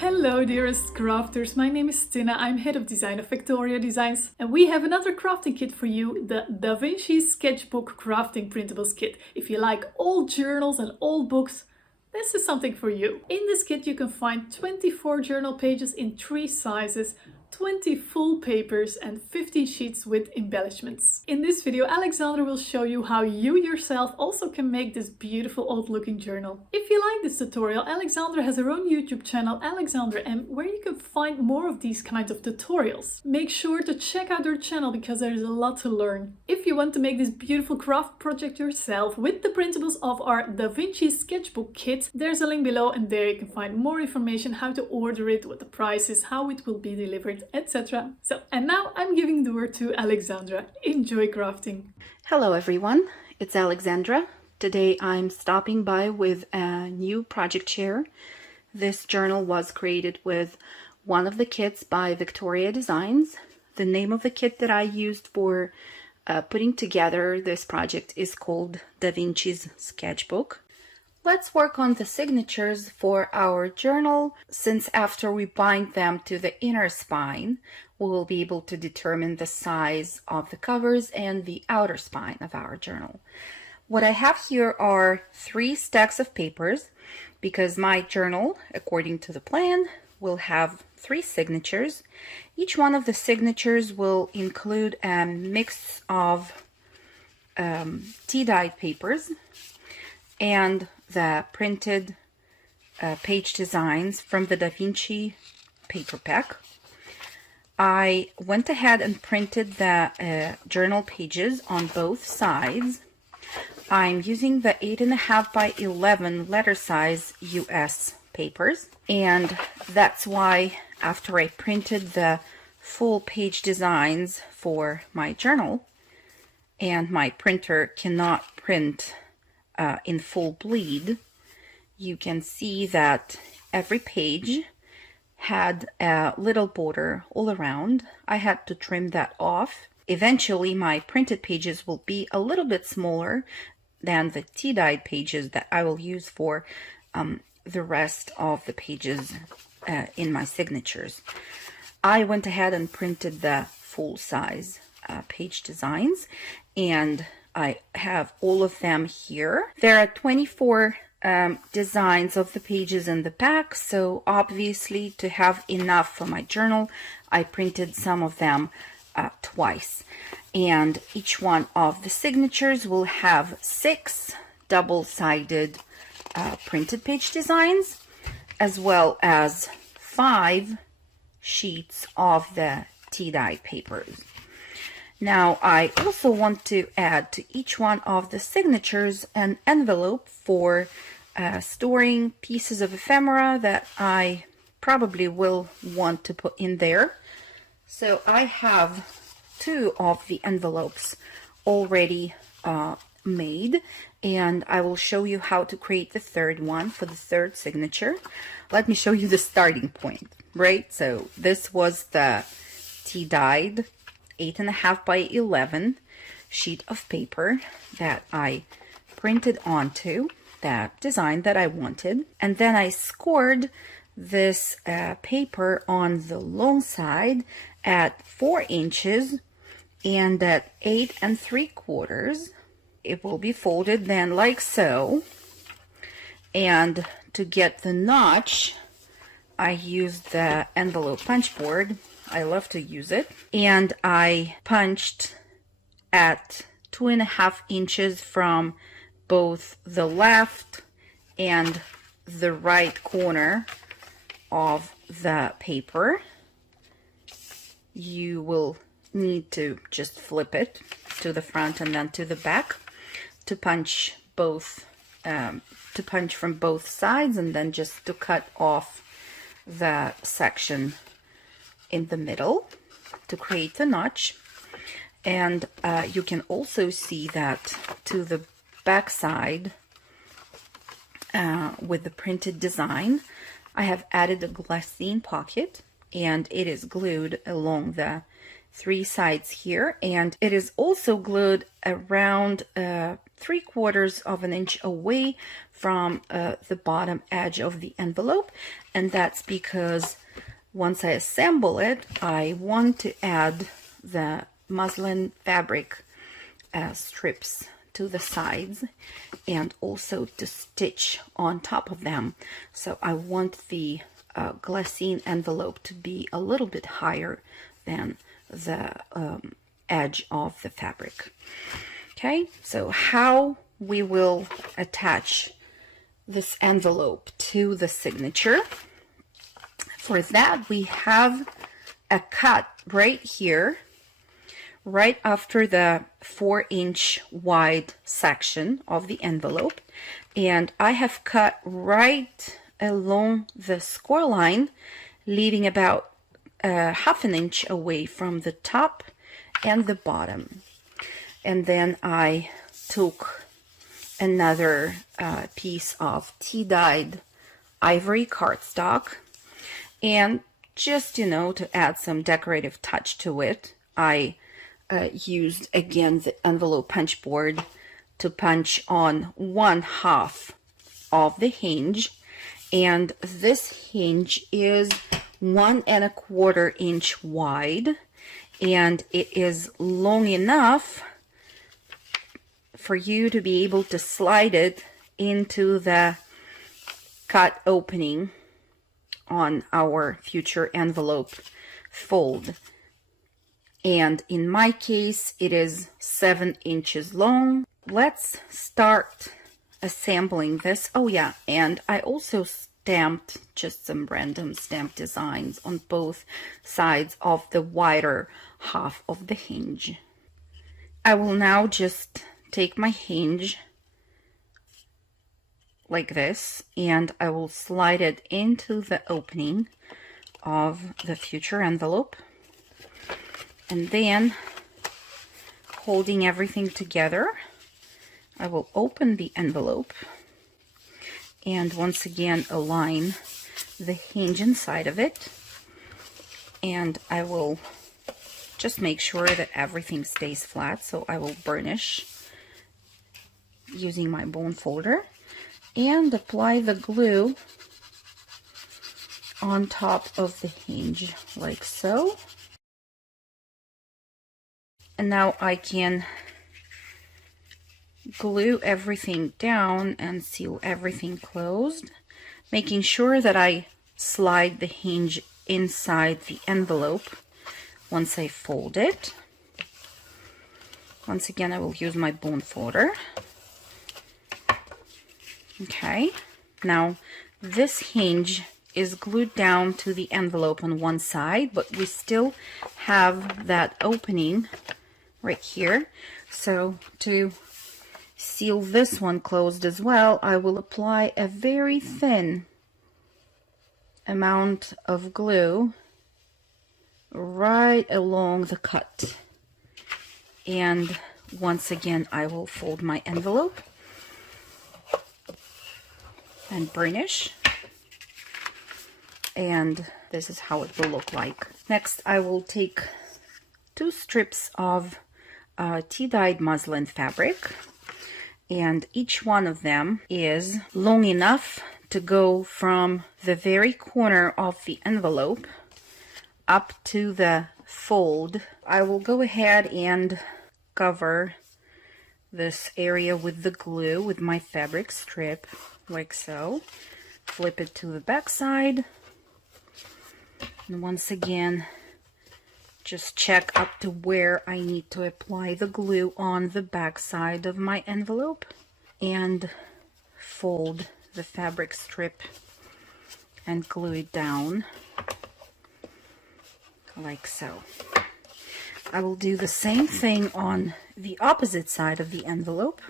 Hello dearest crafters, my name is Tina, I'm head of design of VectoriaDesigns, and we have another crafting kit for you, the Vinci Sketchbook Crafting Printables Kit. If you like old journals and old books, this is something for you. In this kit you can find 24 journal pages in 3 sizes, 20 full papers and 15 sheets with embellishments. In this video, Alexandra will show you how you yourself also can make this beautiful old looking journal. If you like this tutorial, Alexandra has her own YouTube channel, Alexandra M, where you can find more of these kinds of tutorials. Make sure to check out her channel because there is a lot to learn. If you want to make this beautiful craft project yourself with the printables of our Da Vinci Sketchbook Kit, there's a link below and there you can find more information how to order it, what the price is, how it will be delivered, etc. So, and now I'm giving the word to Alexandra. Enjoy crafting. Hello everyone, it's Alexandra. Today I'm stopping by with a new project chair. This journal was created with one of the kits by VectoriaDesigns. The name of the kit that I used for putting together this project is called Da Vinci's Sketchbook. Let's work on the signatures for our journal, since after we bind them to the inner spine, we will be able to determine the size of the covers and the outer spine of our journal. What I have here are 3 stacks of papers, because my journal, according to the plan, will have 3 signatures. Each one of the signatures will include a mix of tea-dyed papers and the printed page designs from the Da Vinci paper pack. I went ahead and printed the journal pages on both sides. I'm using the 8.5 by 11 letter size US papers, and that's why after I printed the full page designs for my journal, and my printer cannot print in full bleed, you can see that every page had a little border all around. I had to trim that off. Eventually my printed pages will be a little bit smaller than the tea-dyed pages that I will use for the rest of the pages in my signatures. I went ahead and printed the full-size page designs, and I have all of them here. There are 24 designs of the pages in the pack, so obviously to have enough for my journal, I printed some of them twice. And each one of the signatures will have 6 double-sided printed page designs, as well as 5 sheets of the tea-dye papers. Now, I also want to add to each one of the signatures an envelope for storing pieces of ephemera that I probably will want to put in there. So I have 2 of the envelopes already made, and I will show you how to create the 3rd one for the 3rd signature. Let me show you the starting point, right? So this was the tea-dyed 8.5 by 11 sheet of paper that I printed onto that design that I wanted, and then I scored this paper on the long side at 4 inches and at 8 3/4. It will be folded then like so, and to get the notch I used the envelope punch board. I love to use it, and I punched at 2.5 inches from both the left and the right corner of the paper. You will need to just flip it to the front and then to the back to punch both, to punch from both sides, and then just to cut off the section in the middle to create the notch. And you can also see that to the back side with the printed design, I have added a glassine pocket, and it is glued along the 3 sides here, and it is also glued around 3/4 of an inch away from the bottom edge of the envelope, and that's because once I assemble it, I want to add the muslin fabric strips to the sides and also to stitch on top of them. So I want the glassine envelope to be a little bit higher than the edge of the fabric. Okay, so how we will attach this envelope to the signature. For that, we have a cut right here, right after the 4-inch wide section of the envelope, and I have cut right along the score line, leaving about 1/2 inch away from the top and the bottom. And then I took another piece of tea-dyed ivory cardstock, and just, to add some decorative touch to it, I used again the envelope punch board to punch on 1/2 of the hinge, and this hinge is 1¼ inch wide, and it is long enough for you to be able to slide it into the cut opening on our future envelope fold. And in my case, it is 7 inches long. Let's start assembling this. Oh yeah, and I also stamped just some random stamp designs on both sides of the wider half of the hinge. I will now just take my hinge like this, and I will slide it into the opening of the future envelope, and then holding everything together, I will open the envelope and once again align the hinge inside of it, and I will just make sure that everything stays flat. So I will burnish using my bone folder and apply the glue on top of the hinge like so. And now I can glue everything down and seal everything closed, making sure that I slide the hinge inside the envelope once I fold it. Once again, I will use my bone folder. Okay, now this hinge is glued down to the envelope on one side, but we still have that opening right here. So to seal this one closed as well, I will apply a very thin amount of glue right along the cut. And once again, I will fold my envelope and burnish, and this is how it will look like. Next, I will take 2 strips of tea-dyed muslin fabric, and each one of them is long enough to go from the very corner of the envelope up to the fold. I will go ahead and cover this area with the glue with my fabric strip like so. Flip it to the back side, and once again just check up to where I need to apply the glue on the back side of my envelope, and fold the fabric strip and glue it down like so. I will do the same thing on the opposite side of the envelope.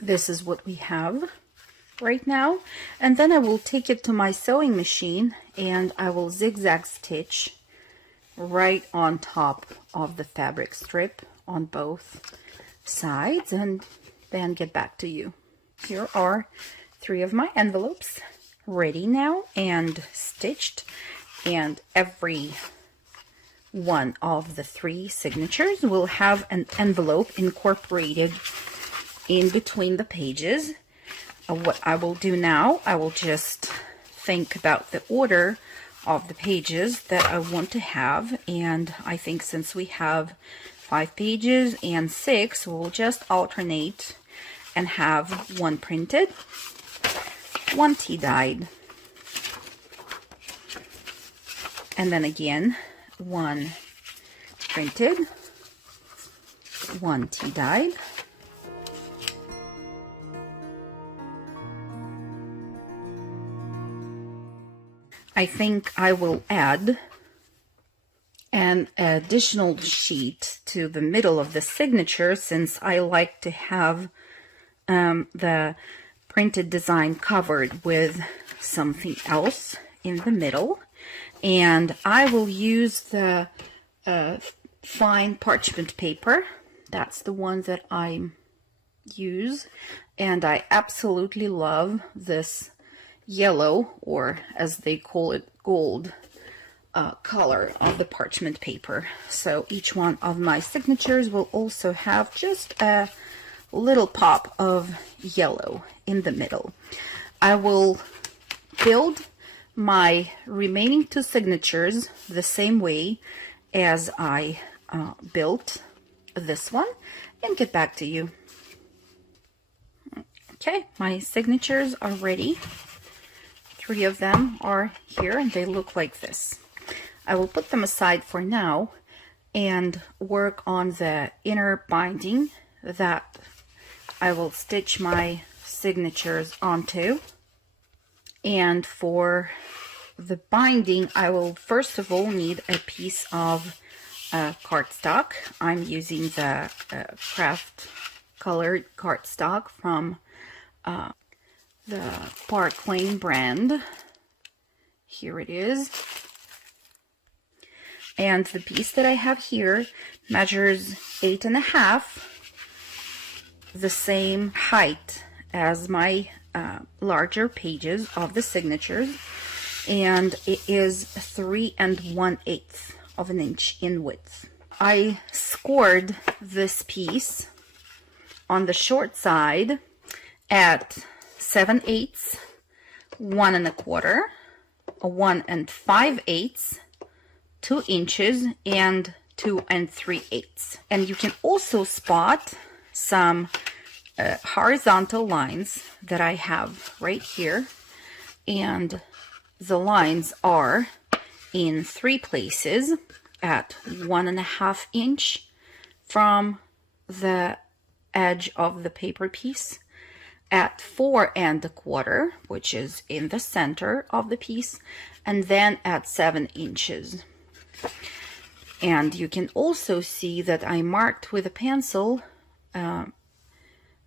This is what we have right now, and then I will take it to my sewing machine and I will zigzag stitch right on top of the fabric strip on both sides, and then get back to you. Here are 3 of my envelopes ready now and stitched, and every one of the 3 signatures will have an envelope incorporated in between the pages. What I will do now, I will just think about the order of the pages that I want to have, and I think since we have 5 pages and 6, we'll just alternate and have 1 printed, 1 tea dyed, and then again 1 printed, 1 tea dyed, I think I will add an additional sheet to the middle of the signature, since I like to have the printed design covered with something else in the middle. And I will use the fine parchment paper. That's the one that I use, and I absolutely love this yellow, or as they call it, gold color of the parchment paper. So each one of my signatures will also have just a little pop of yellow in the middle. I will build my remaining 2 signatures the same way as I built this one and get back to you. Okay, my signatures are ready. 3 of them are here and they look like this. I will put them aside for now and work on the inner binding that I will stitch my signatures onto. And for the binding, I will first of all need a piece of cardstock. I'm using the craft colored cardstock from the Park Lane brand. Here it is. And the piece that I have here measures 8.5, the same height as my larger pages of the signatures, and it is 3 1/8 of an inch in width. I scored this piece on the short side at 7/8, 1 1/4, 1 5/8, 2 inches, and 2 3/8. And you can also spot some horizontal lines that I have right here, and the lines are in 3 places at 1.5 inch from the edge of the paper piece, at 4 1/4, which is in the center of the piece, and then at 7 inches. And you can also see that I marked with a pencil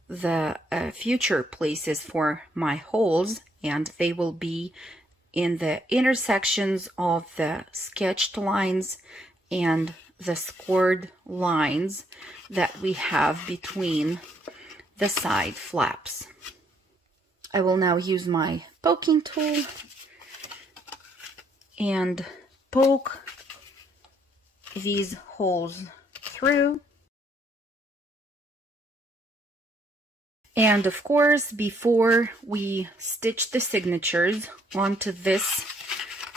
the future places for my holes, and they will be in the intersections of the sketched lines and the scored lines that we have between the side flaps. I will now use my poking tool and poke these holes through. And of course, before we stitch the signatures onto this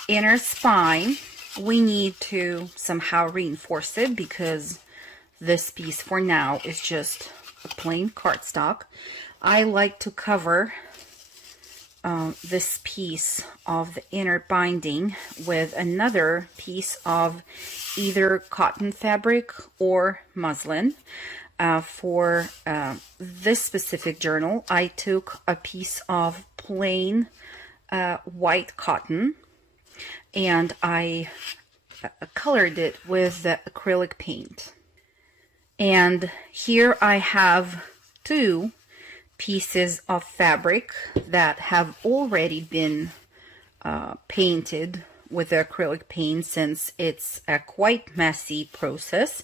inner spine, we need to somehow reinforce it, because this piece for now is just a plain cardstock. I like to cover this piece of the inner binding with another piece of either cotton fabric or muslin. For this specific journal, I took a piece of plain white cotton and I colored it with the acrylic paint. And here I have 2 pieces of fabric that have already been painted with the acrylic paint since it's a quite messy process,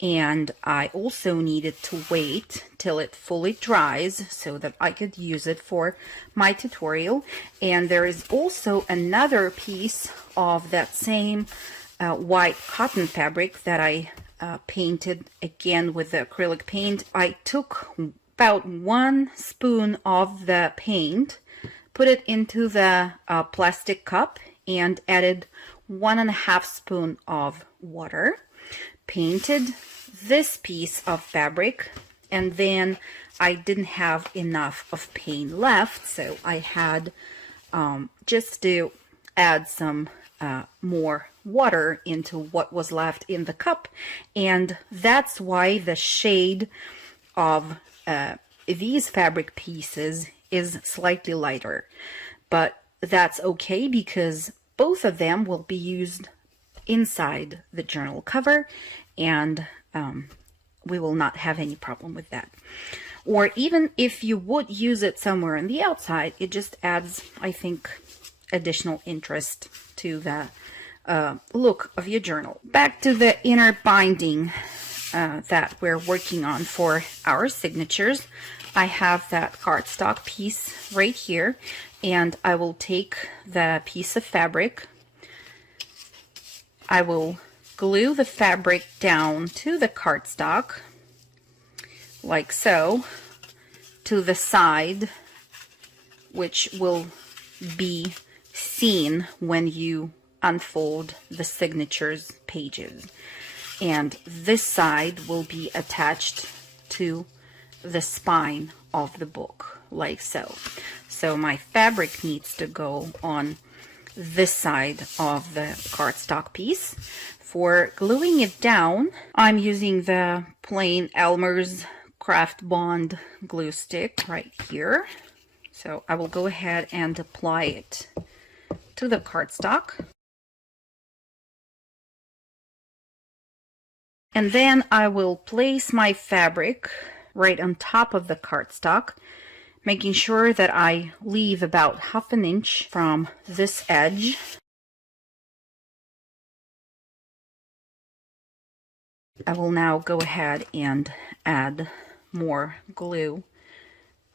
and I also needed to wait till it fully dries so that I could use it for my tutorial. And there is also another piece of that same white cotton fabric that I painted again with the acrylic paint. I took about 1 spoon of the paint, put it into the plastic cup, and added 1.5 spoon of water, painted this piece of fabric, and then I didn't have enough of paint left, so I had just to add some more water into what was left in the cup, and that's why the shade of these fabric pieces is slightly lighter. But that's okay because both of them will be used inside the journal cover, and we will not have any problem with that. Or even if you would use it somewhere on the outside, it just adds, I think, additional interest to the look of your journal. Back to the inner binding that we're working on for our signatures. I have that cardstock piece right here, and I will take the piece of fabric. I will glue the fabric down to the cardstock, like so, to the side, which will be seen when you unfold the signatures pages. And this side will be attached to the spine of the book, like so. So my fabric needs to go on this side of the cardstock piece. For gluing it down, I'm using the plain Elmer's Craft Bond glue stick right here. So I will go ahead and apply it to the cardstock. And then I will place my fabric right on top of the cardstock, making sure that I leave about 1/2 inch from this edge. I will now go ahead and add more glue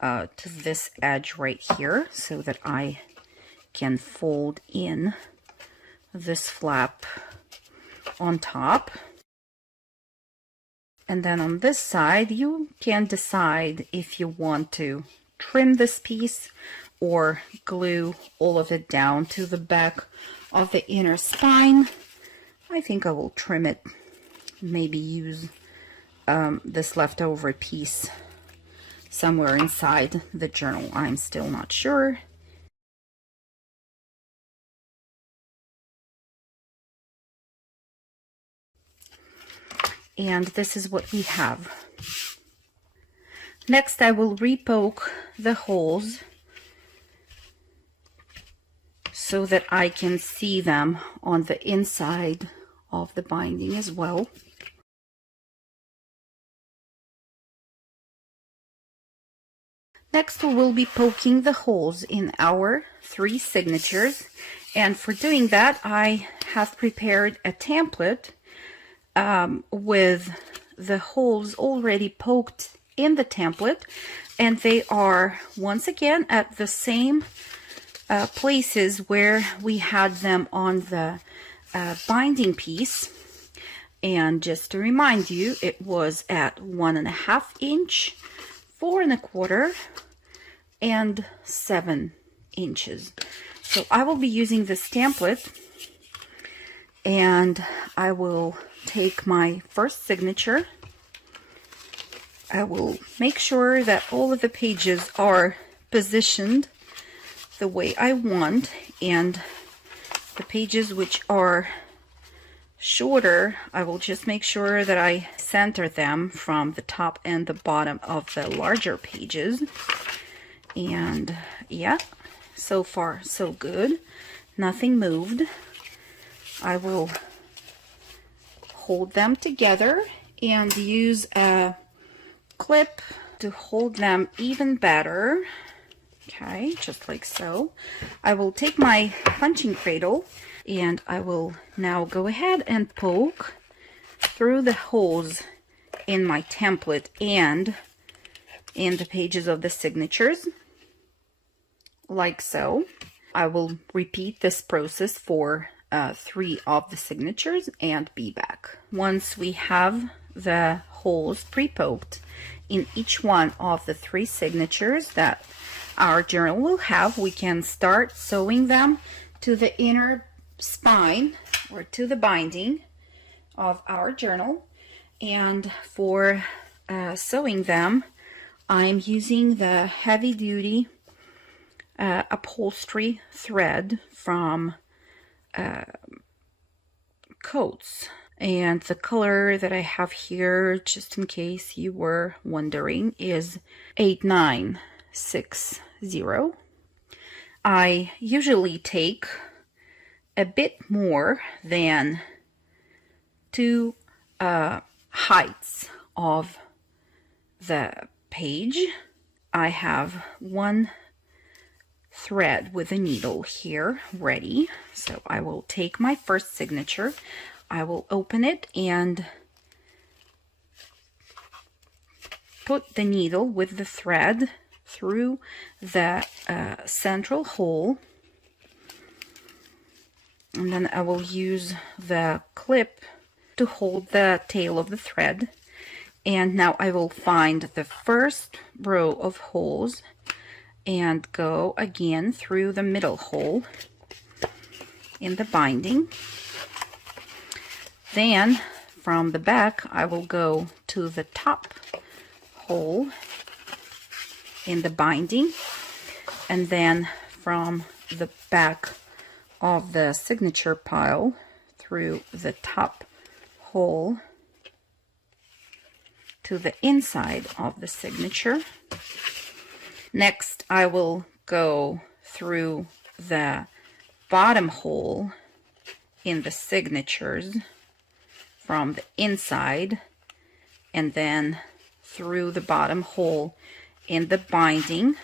to this edge right here so that I can fold in this flap on top. And then on this side, you can decide if you want to trim this piece or glue all of it down to the back of the inner spine. I think I will trim it, maybe use this leftover piece somewhere inside the journal. I'm still not sure. And this is what we have. Next, I will repoke the holes so that I can see them on the inside of the binding as well. Next, we will be poking the holes in our 3 signatures. And for doing that, I have prepared a template with the holes already poked in the template, and they are once again at the same places where we had them on the binding piece. And just to remind you, it was at 1.5 inch, 4 1/4, and 7 inches. So I will be using this template, and I will take my first signature. I will make sure that all of the pages are positioned the way I want, and the pages which are shorter, I will just make sure that I center them from the top and the bottom of the larger pages. And yeah, so far so good. Nothing moved. I will hold them together and use a clip to hold them even better. Okay, just like so. I will take my punching cradle. And I will now go ahead and poke through the holes in my template and in the pages of the signatures, like so. I will repeat this process for 3 of the signatures and be back. Once we have the holes pre-poked in each one of the 3 signatures that our journal will have, we can start sewing them to the inner spine or to the binding of our journal. And for sewing them, I'm using the heavy duty upholstery thread from Coats, and the color that I have here, just in case you were wondering, is 8960. I usually take a bit more than 2 heights of the page. I have 1 thread with a needle here ready, so I will take my first signature, I will open it and put the needle with the thread through the central hole, and then I will use the clip to hold the tail of the thread. And now I will find the first row of holes and go again through the middle hole in the binding. Then from the back I will go to the top hole in the binding, and then from the back of the signature pile through the top hole to the inside of the signature. Next, I will go through the bottom hole in the signatures from the inside, and then through the bottom hole in the binding,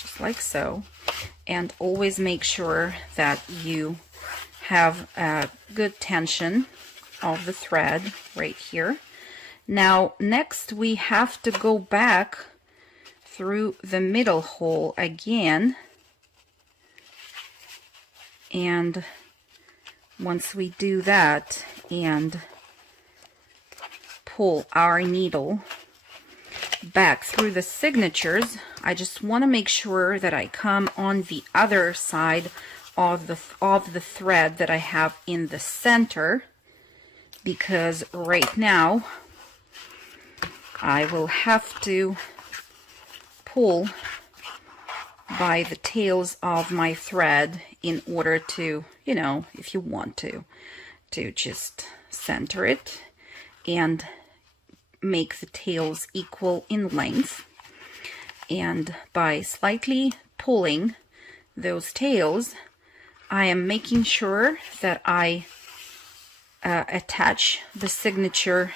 just like so. And always make sure that you have a good tension of the thread right here. Now next we have to go back through the middle hole again, and once we do that and pull our needle back through the signatures, I just want to make sure that I come on the other side of the thread that I have in the center, because right now I will have to pull by the tails of my thread in order to, you know, if you want to just center it and make the tails equal in length. And by slightly pulling those tails, I am making sure that I attach the signature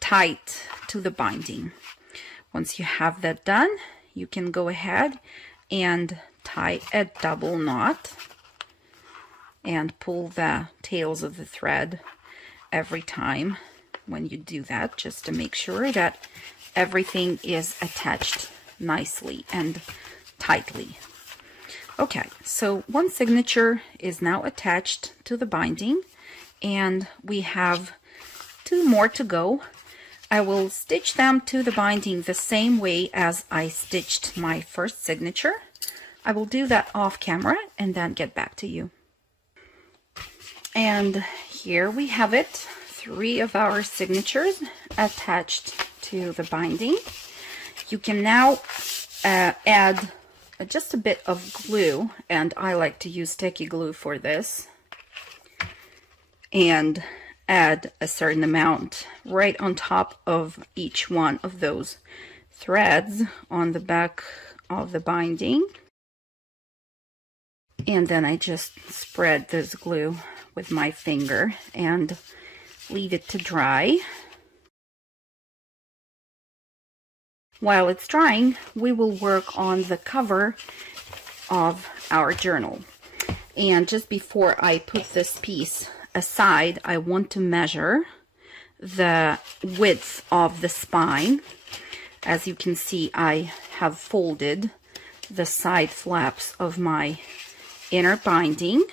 tight to the binding. Once you have that done, you can go ahead and tie a double knot and pull the tails of the thread every time when you do that, just to make sure that everything is attached nicely and tightly. Okay, so one signature is now attached to the binding, and we have 2 more to go. I will stitch them to the binding the same way as I stitched my first signature. I will do that off camera and then get back to you. And here we have it, 3 of our signatures attached to the binding. You can now add just a bit of glue, and I like to use tacky glue for this, and add a certain amount right on top of each one of those threads on the back of the binding. And then I just spread this glue with my finger and leave it to dry. While it's drying, we will work on the cover of our journal. And just before I put this piece aside, I want to measure the width of the spine. As you can see, I have folded the side flaps of my inner binding,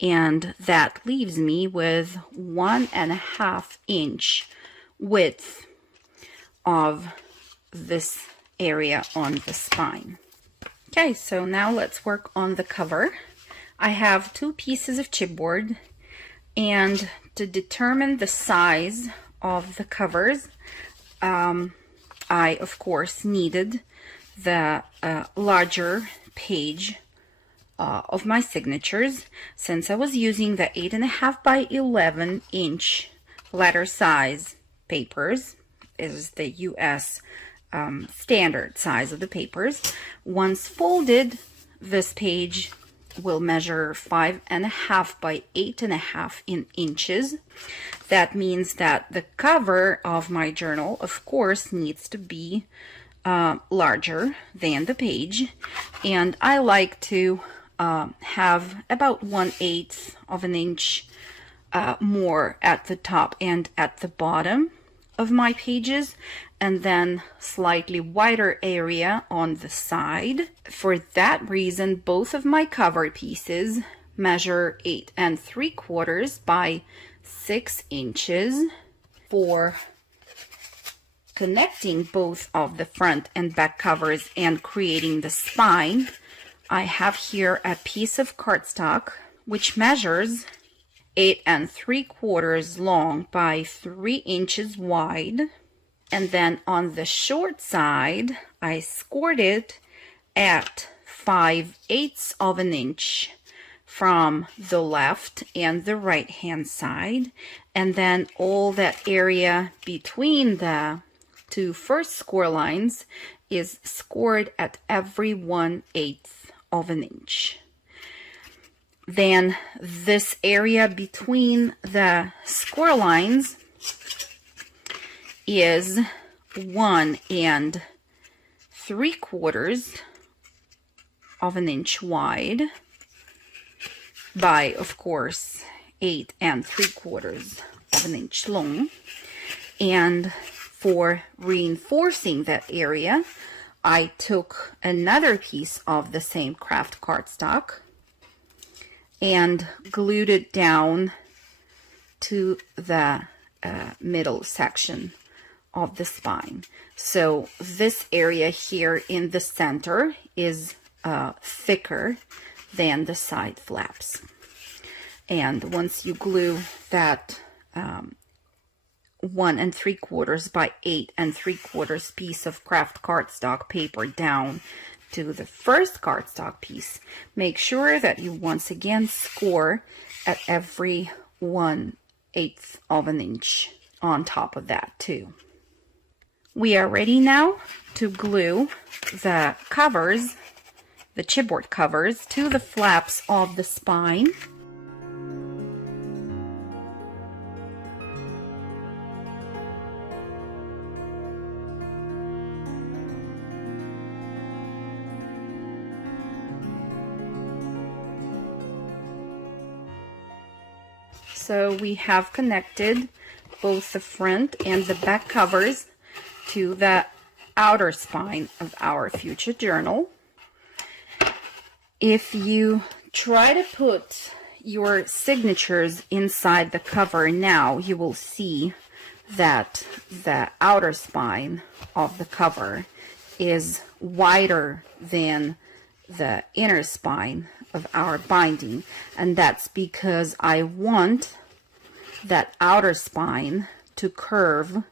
and that leaves me with 1.5 inch width of this area on the spine. Okay, so now let's work on the cover. I have 2 pieces of chipboard, and to determine the size of the covers, I of course needed the larger page of my signatures. Since I was using the 8.5 by 11 inch letter size papers, is the US standard size of the papers. Once folded, this page will measure 5.5 by 8.5 inches. That means that the cover of my journal, of course, needs to be larger than the page, and I like to have about 1/8 of an inch more at the top and at the bottom of my pages, and then slightly wider area on the side. For that reason, both of my cover pieces measure 8 3/4 by 6 inches. For connecting both of the front and back covers and creating the spine, I have here a piece of cardstock which measures 8 3/4 long by 3 inches wide. And then on the short side, I scored it at 5/8 of an inch from the left and the right hand side. And then all that area between the 2 first score lines is scored at every 1/8 of an inch. Then this area between the score lines is 1 3/4 of an inch wide by, of course, 8 3/4 of an inch long. And for reinforcing that area, I took another piece of the same craft cardstock and glued it down to the middle section of the spine. So this area here in the center is thicker than the side flaps. And once you glue that 1 3/4 by 8 3/4 piece of craft cardstock paper down to the first cardstock piece, make sure that you once again score at every 1/8 of an inch on top of that too. We are ready now to glue the covers, the chipboard covers, to the flaps of the spine. So we have connected both the front and the back covers to the outer spine of our future journal. If you try to put your signatures inside the cover now, you will see that the outer spine of the cover is wider than the inner spine of our binding, and that's because I want that outer spine to curve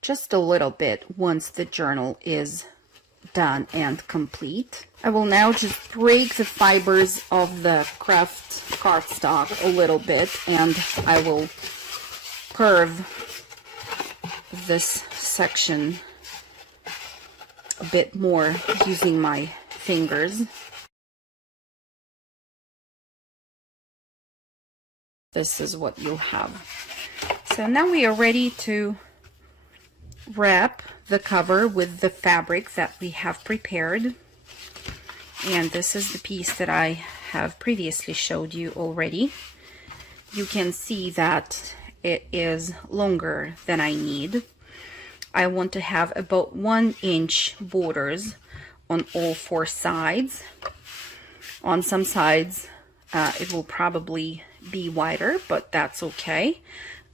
just a little bit once the journal is done and complete. I will now just break the fibers of the craft cardstock a little bit, and I will curve this section a bit more using my fingers. This is what you'll have. So now we are ready to wrap the cover with the fabric that we have prepared. And this is the piece that I have previously showed you already. You can see that it is longer than I need. I want to have about 1 inch borders on all 4 sides. On some sides it will probably be wider, but that's okay.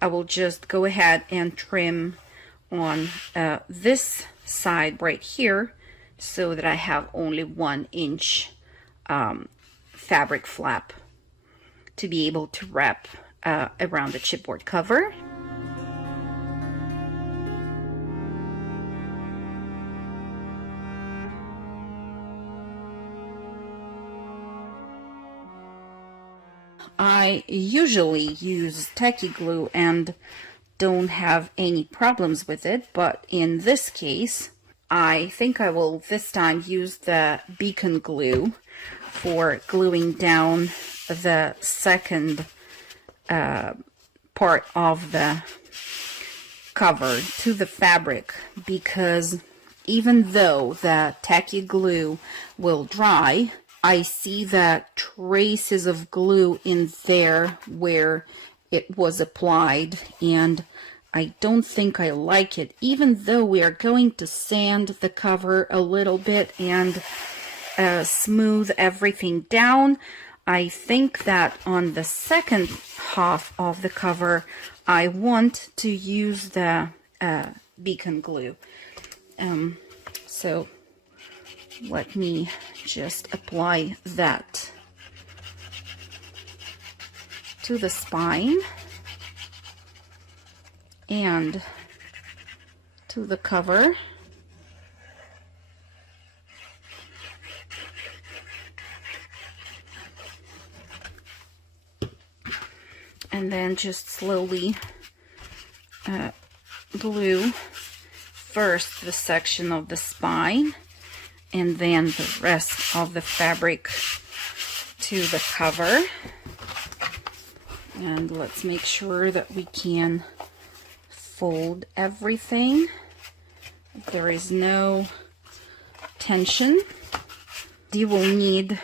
I will just go ahead and trim on this side right here so that I have only 1 inch fabric flap to be able to wrap around the chipboard cover. I usually use tacky glue and don't have any problems with it, but in this case I think I will this time use the beacon glue for gluing down the second part of the cover to the fabric, because even though the tacky glue will dry, I see the traces of glue in there where it was applied, and I don't think I like it. Even though we are going to sand the cover a little bit and smooth everything down, I think that on the second half of the cover I want to use the beacon glue. So let me just apply that to the spine and to the cover. And then just slowly glue first the section of the spine and then the rest of the fabric to the cover. And let's make sure that we can fold everything. There is no tension. You will need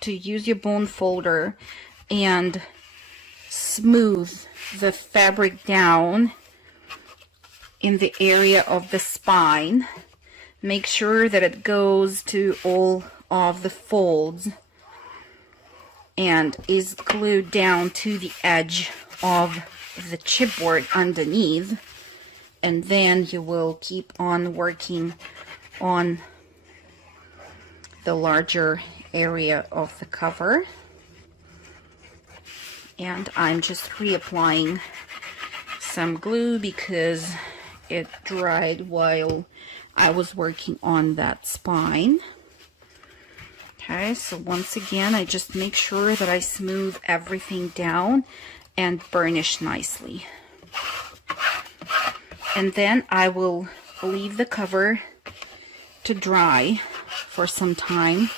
to use your bone folder and smooth the fabric down in the area of the spine. Make sure that it goes to all of the folds and is glued down to the edge of the chipboard underneath, and then you will keep on working on the larger area of the cover. And I'm just reapplying some glue because it dried while I was working on that spine. Okay, so once again, I just make sure that I smooth everything down and burnish nicely. And then I will leave the cover to dry for some time.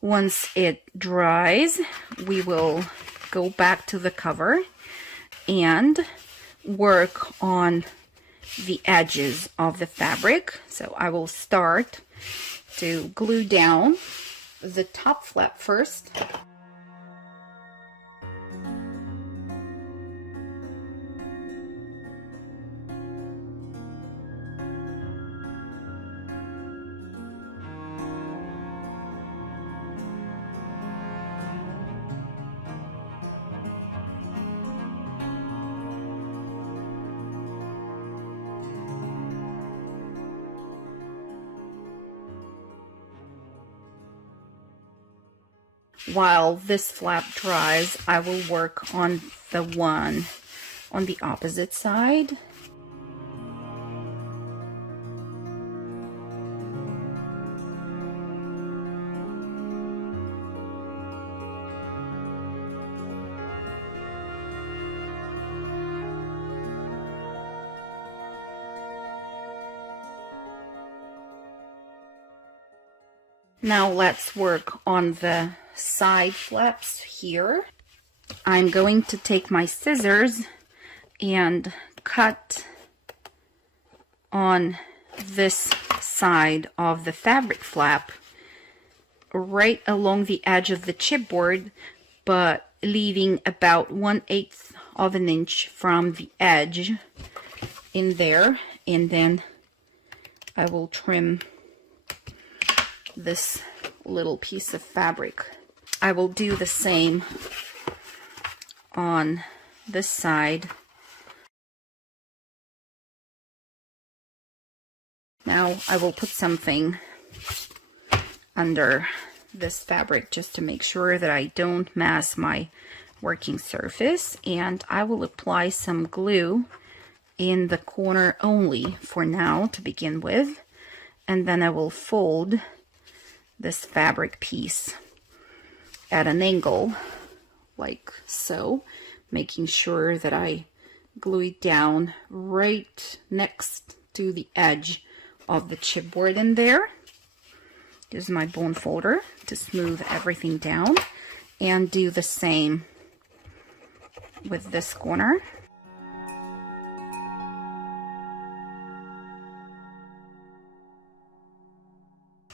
Once it dries, we will go back to the cover and work on the edges of the fabric. So I will start to glue down the top flap first. While this flap dries, I will work on the one on the opposite side. Now let's work on the side flaps here. I'm going to take my scissors and cut on this side of the fabric flap right along the edge of the chipboard, but leaving about 1/8 of an inch from the edge in there. And then I will trim this little piece of fabric. I will do the same on this side. Now I will put something under this fabric just to make sure that I don't mess my working surface, and I will apply some glue in the corner only for now to begin with, and then I will fold this fabric piece at an angle like so, making sure that I glue it down right next to the edge of the chipboard in there. Use my bone folder to smooth everything down, and do the same with this corner.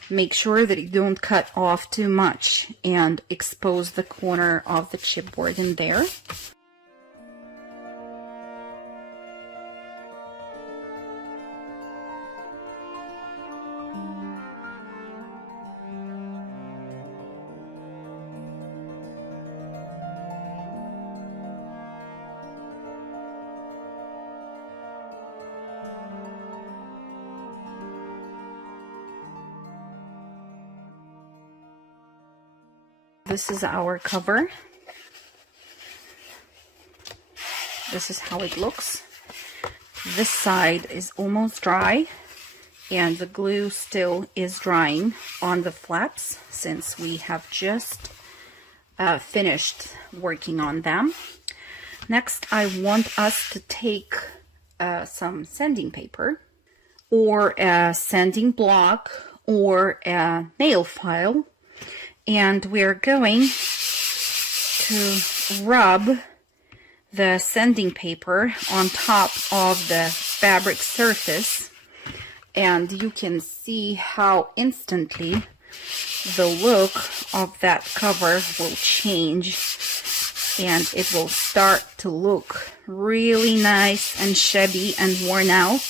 Make sure that you don't cut off too much and expose the corner of the chipboard in there. This is our cover. This is how it looks. This side is almost dry, and the glue still is drying on the flaps since we have just finished working on them. Next, I want us to take some sanding paper or a sanding block or a nail file, and we're going to rub the sanding paper on top of the fabric surface, and you can see how instantly the look of that cover will change, and it will start to look really nice and shabby and worn out.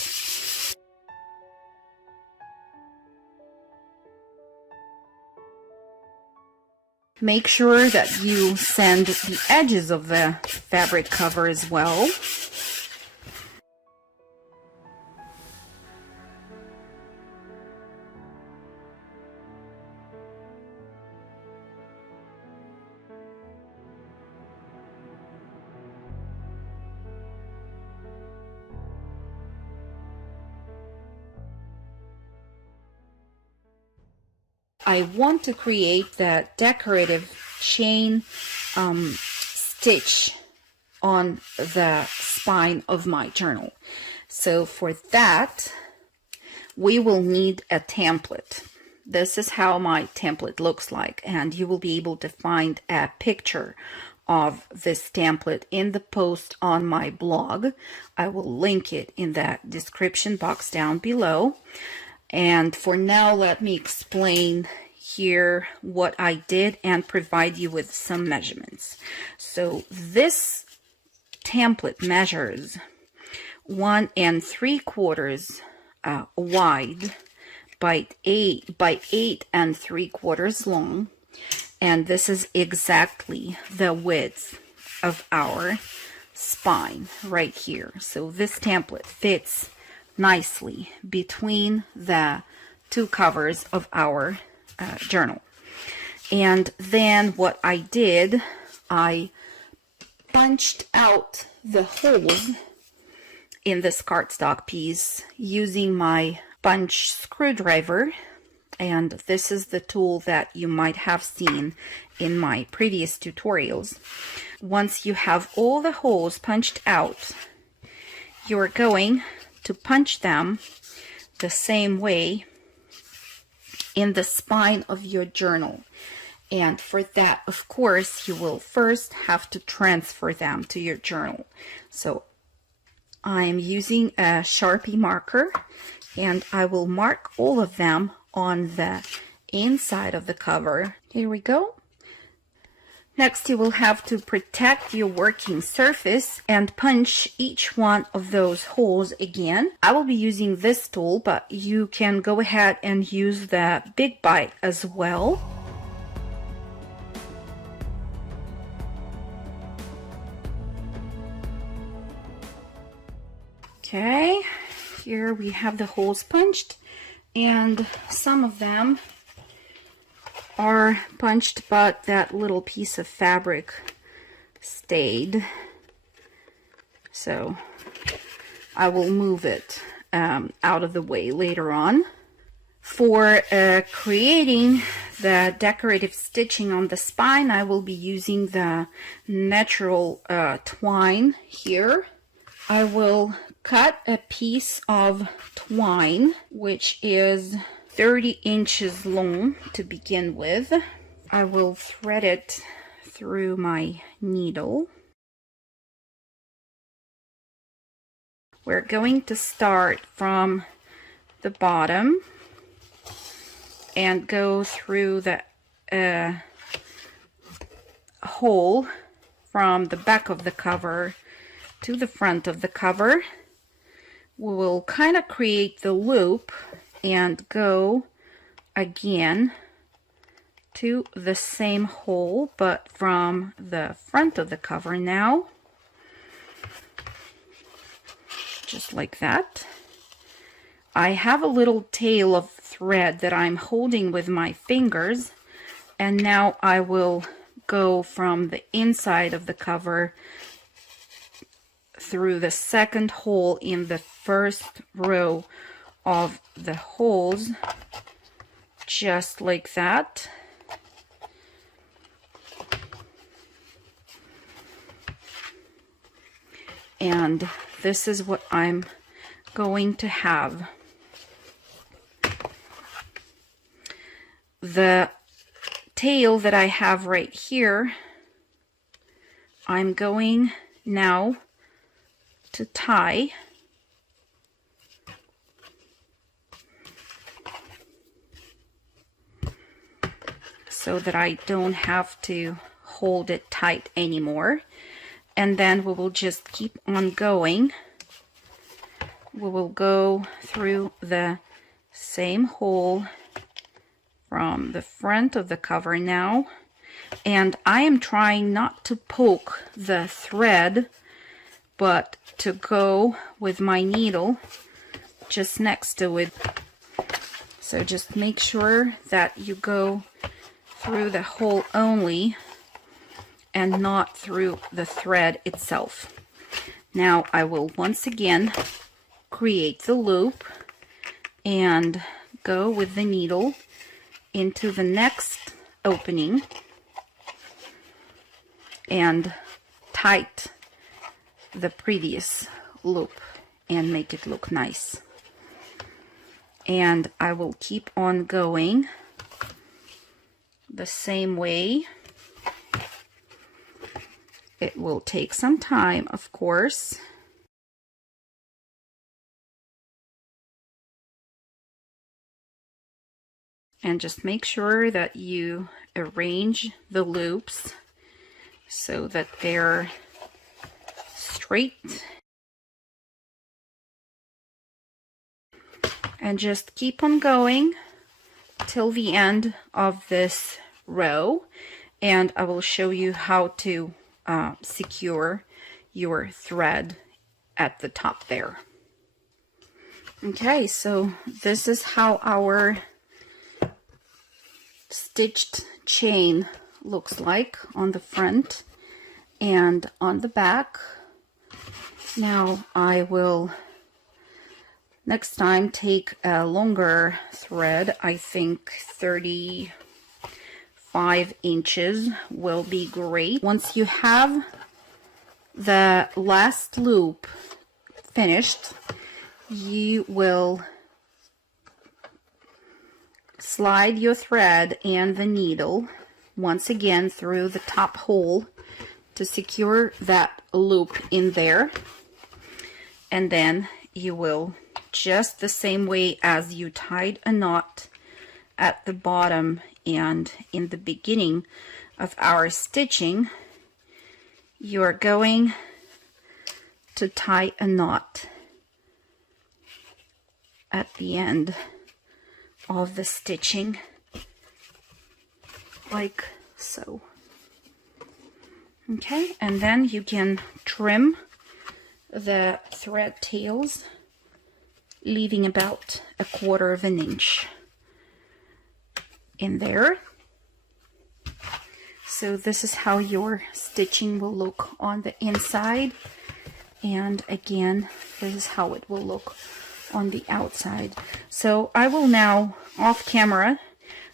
Make sure that you sand the edges of the fabric cover as well. I want to create the decorative chain stitch on the spine of my journal. So for that, we will need a template. This is how my template looks like, and you will be able to find a picture of this template in the post on my blog. I will link it in the description box down below. And for now, let me explain here what I did and provide you with some measurements. So this template measures 1 3/4 wide by 8 3/4 long, and this is exactly the width of our spine right here. So this template fits nicely between the two covers of our journal. And then what I did, I punched out the holes in this cardstock piece using my punch screwdriver, and this is the tool that you might have seen in my previous tutorials. Once you have all the holes punched out, you're going to punch them the same way in the spine of your journal. And for that, of course, you will first have to transfer them to your journal. So I'm using a Sharpie marker, and I will mark all of them on the inside of the cover. Here we go. Next, you will have to protect your working surface and punch each one of those holes again. I will be using this tool, but you can go ahead and use the big bite as well. Okay, here we have the holes punched, and some of them are punched, but that little piece of fabric stayed, so I will move it out of the way later on. For creating the decorative stitching on the spine, I will be using the natural twine here. I will cut a piece of twine, which is 30 inches long to begin with. I will thread it through my needle. We're going to start from the bottom and go through the hole from the back of the cover to the front of the cover. We will kind of create the loop and go again to the same hole, but from the front of the cover now, just like that. I have a little tail of thread that I'm holding with my fingers, and now I will go from the inside of the cover through the second hole in the first row of the holes, just like that. And this is what I'm going to have. The tail that I have right here, I'm going now to tie so that I don't have to hold it tight anymore. And then we will just keep on going. We will go through the same hole from the front of the cover now. And I am trying not to poke the thread, but to go with my needle just next to it. So just make sure that you go through the hole only and not through the thread itself. Now I will once again create the loop and go with the needle into the next opening and tight the previous loop and make it look nice. And I will keep on going the same way. It will take some time, of course. And just make sure that you arrange the loops so that they're straight. And just keep on going till the end of this row, and I will show you how to secure your thread at the top there. Okay, so this is how our stitched chain looks like on the front and on the back. Now I will next time take a longer thread. I think 35 inches will be great. Once you have the last loop finished, you will slide your thread and the needle once again through the top hole to secure that loop in there, and then you will, just the same way as you tied a knot at the bottom and in the beginning of our stitching, you are going to tie a knot at the end of the stitching, like so. Okay, and then you can trim the thread tails, leaving about 1/4 of an inch in there. So this is how your stitching will look on the inside, and again, this is how it will look on the outside. So I will now, off camera,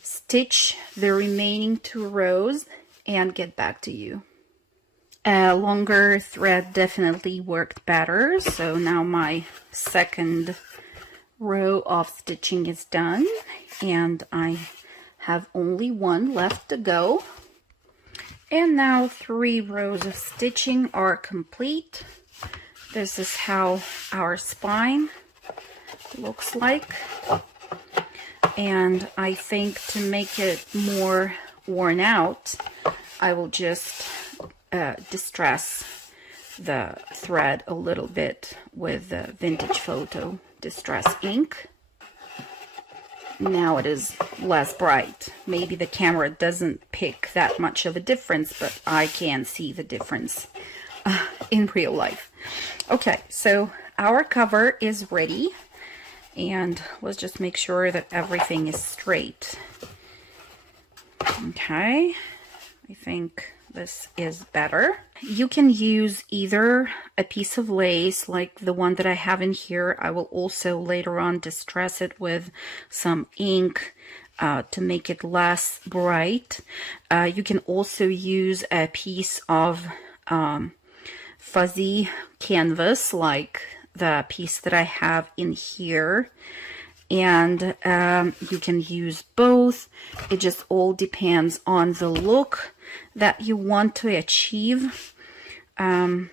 stitch the remaining 2 rows and get back to you. A longer thread definitely worked better, so now my second row of stitching is done and I have only 1 left to go. And now 3 rows of stitching are complete. This is how our spine looks like, and I think to make it more worn out, I will just distress the thread a little bit with the Vintage Photo Distress ink. Now it is less bright. Maybe the camera doesn't pick that much of a difference, but I can see the difference in real life. Okay, so our cover is ready, and let's just make sure that everything is straight. Okay, I think this is better. You can use either a piece of lace like the one that I have in here. I will also later on distress it with some ink to make it less bright. You can also use a piece of fuzzy canvas like the piece that I have in here, and you can use both. It just all depends on the look that you want to achieve, and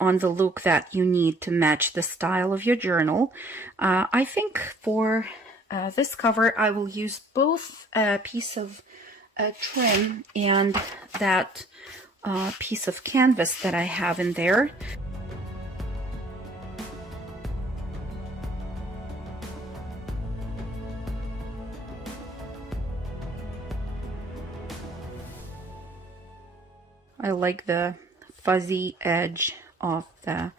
on the look that you need to match the style of your journal. I think for this cover I will use both a piece of trim and that piece of canvas that I have in there. I like the fuzzy edge of the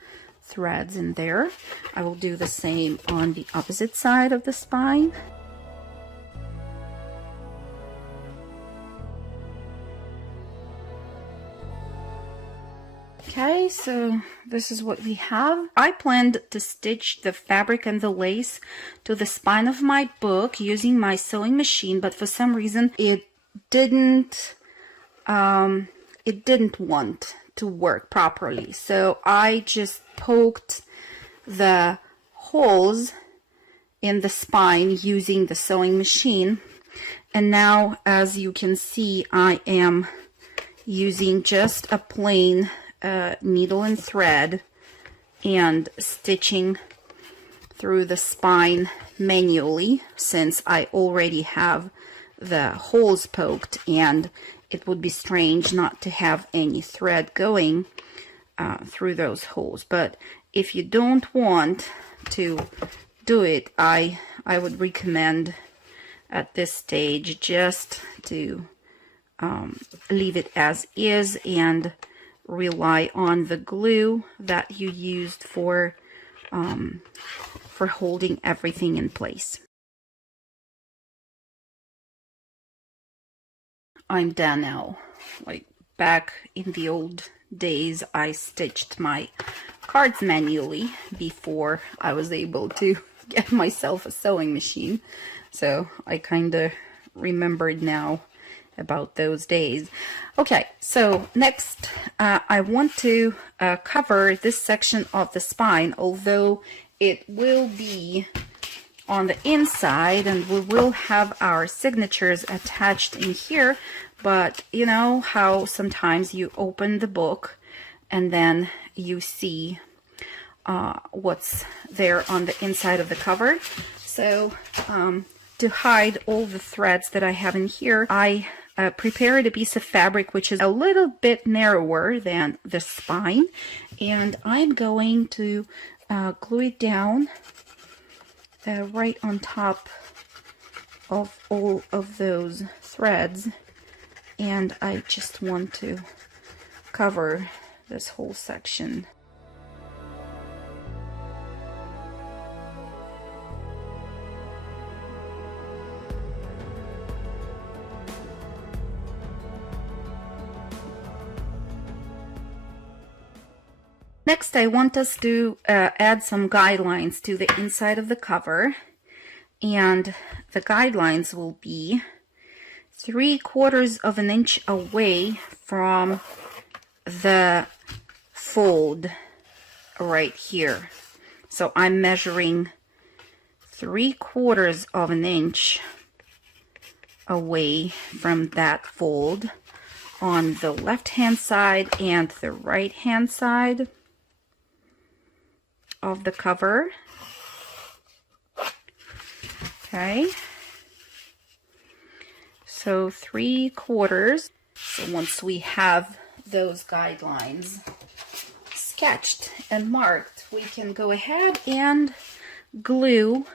threads in there. I will do the same on the opposite side of the spine. Okay, so this is what we have. I planned to stitch the fabric and the lace to the spine of my book using my sewing machine, but for some reason it didn't want to work properly. So I just poked the holes in the spine using the sewing machine. And now, as you can see, I am using just a plain needle and thread and stitching through the spine manually, since I already have the holes poked, and it would be strange not to have any thread going through those holes. But if you don't want to do it, I would recommend at this stage just to leave it as is and rely on the glue that you used for holding everything in place. I'm done now. Like back in the old days, I stitched my cards manually before I was able to get myself a sewing machine. So I kind of remembered now about those days. Okay, so next I want to cover this section of the spine, although it will be on the inside and we will have our signatures attached in here. But you know how sometimes you open the book and then you see what's there on the inside of the cover. So to hide all the threads that I have in here, I prepared a piece of fabric which is a little bit narrower than the spine, and I'm going to glue it down right on top of all of those threads, and I just want to cover this whole section. Next, I want us to add some guidelines to the inside of the cover, and the guidelines will be 3/4 of an inch away from the fold right here. So I'm measuring 3/4 of an inch away from that fold on the left hand side and the right hand side of the cover. Okay, so 3/4. So once we have those guidelines sketched and marked, we can go ahead and glue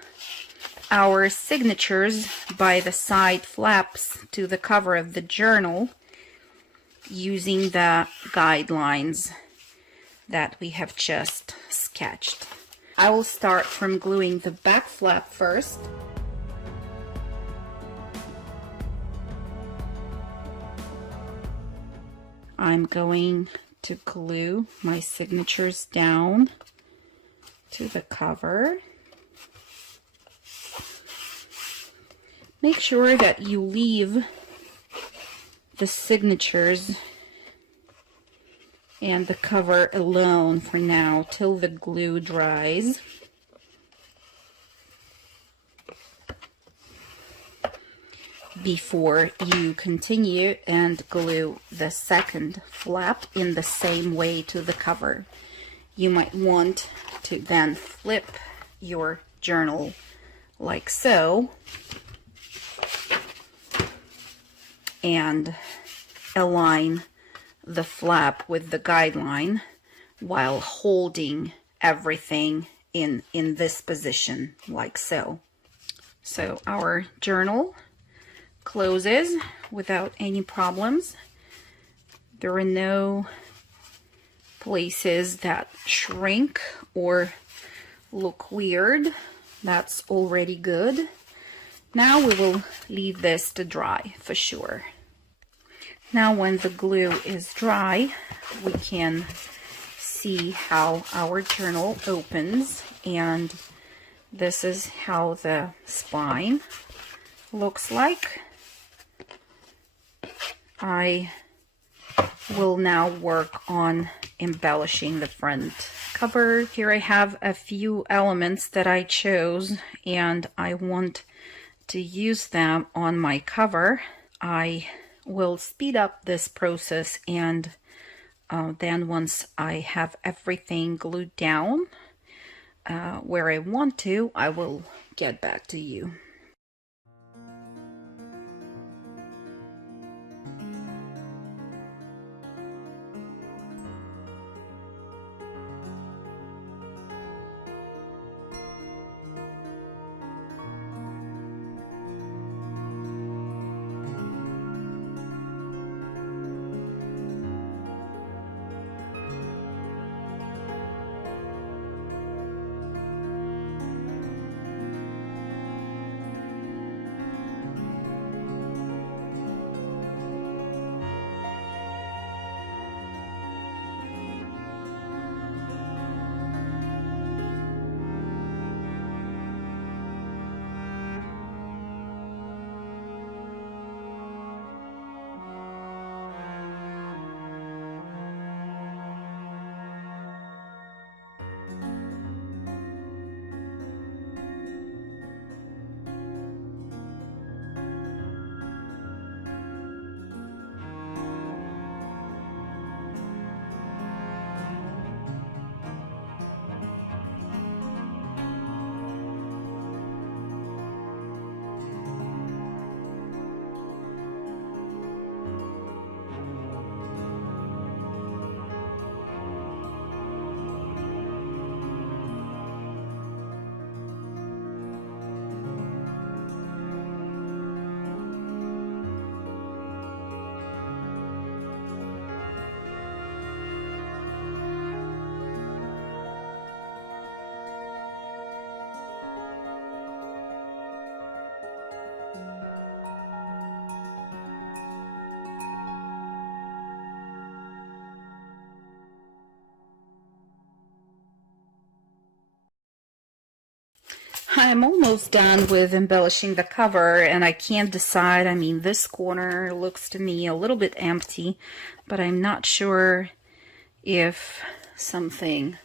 our signatures by the side flaps to the cover of the journal using the guidelines that we have just sketched. I will start from gluing the back flap first. I'm going to glue my signatures down to the cover. Make sure that you leave the signatures and the cover alone for now till the glue dries. Before you continue and glue the second flap in the same way to the cover. You might want to then flip your journal like so and align the flap with the guideline while holding everything in this position like so. So our journal closes without any problems. There are no places that shrink or look weird. That's already good. Now we will leave this to dry for sure. Now when the glue is dry, we can see how our journal opens, and this is how the spine looks like. I will now work on embellishing the front cover. Here I have a few elements that I chose and I want to use them on my cover. I will speed up this process, and then once I have everything glued down where I want to, I will get back to you. I'm almost done with embellishing the cover, and I can't decide. I mean, this corner looks to me a little bit empty, but I'm not sure if something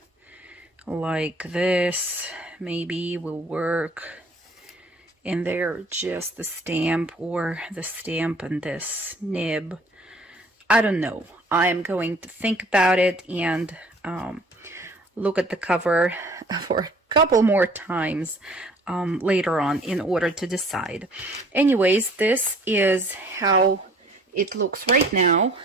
like this maybe will work in there, just the stamp or the stamp and this nib. I don't know. I'm going to think about it and look at the cover for a couple more times later on in order to decide. Anyways, this is how it looks right now,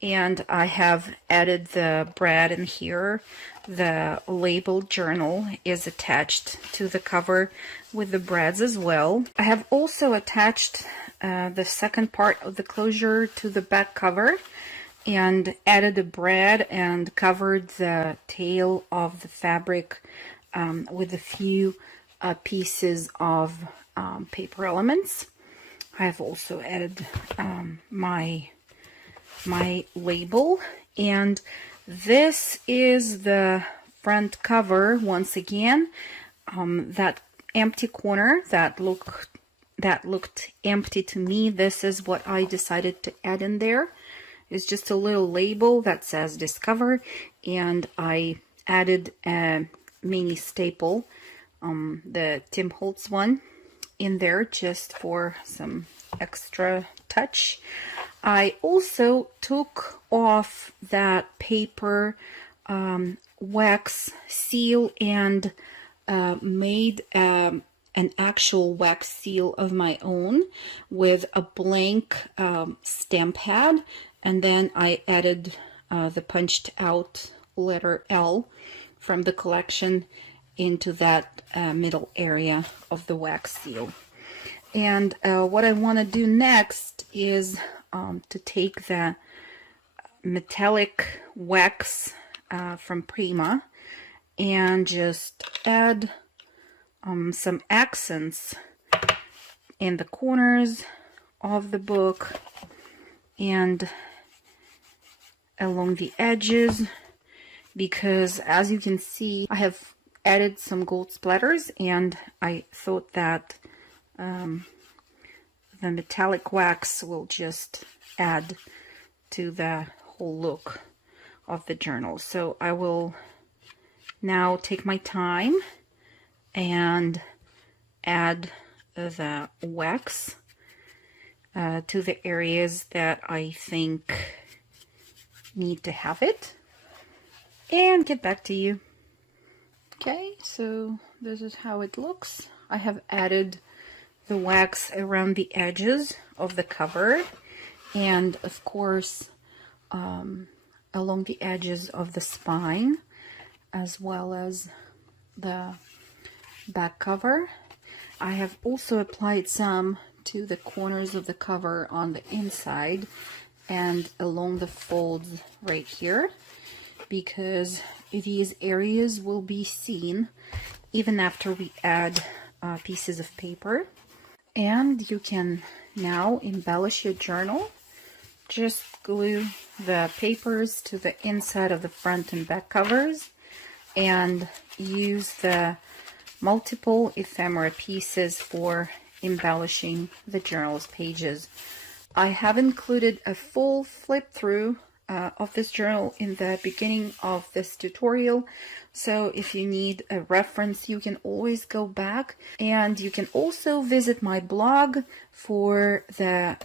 and I have added the brad in here. The labeled journal is attached to the cover with the brads as well. I have also attached the second part of the closure to the back cover and added a brad and covered the tail of the fabric with a few pieces of paper elements. I have also added my label, and this is the front cover once again. That empty corner that looked empty to me, this is what I decided to add in there. It's just a little label that says Discover, and I added a mini staple, the Tim Holtz one, in there just for some extra touch. I also took off that paper wax seal and made an actual wax seal of my own with a blank stamp pad, and then I added the punched out letter L from the collection into that middle area of the wax seal. And what I want to do next is to take the metallic wax from Prima and just add some accents in the corners of the book and along the edges, because as you can see, I have added some gold splatters, and I thought that the metallic wax will just add to the whole look of the journal. So I will now take my time and add the wax to the areas that I think need to have it, and get back to you. Okay, so this is how it looks. I have added the wax around the edges of the cover, and of course along the edges of the spine, as well as the back cover. I have also applied some to the corners of the cover on the inside and along the folds right here, because these areas will be seen even after we add pieces of paper. And you can now embellish your journal. Just glue the papers to the inside of the front and back covers and use the multiple ephemera pieces for embellishing the journal's pages. I have included a full flip through of this journal in the beginning of this tutorial, so if you need a reference you can always go back, and you can also visit my blog for the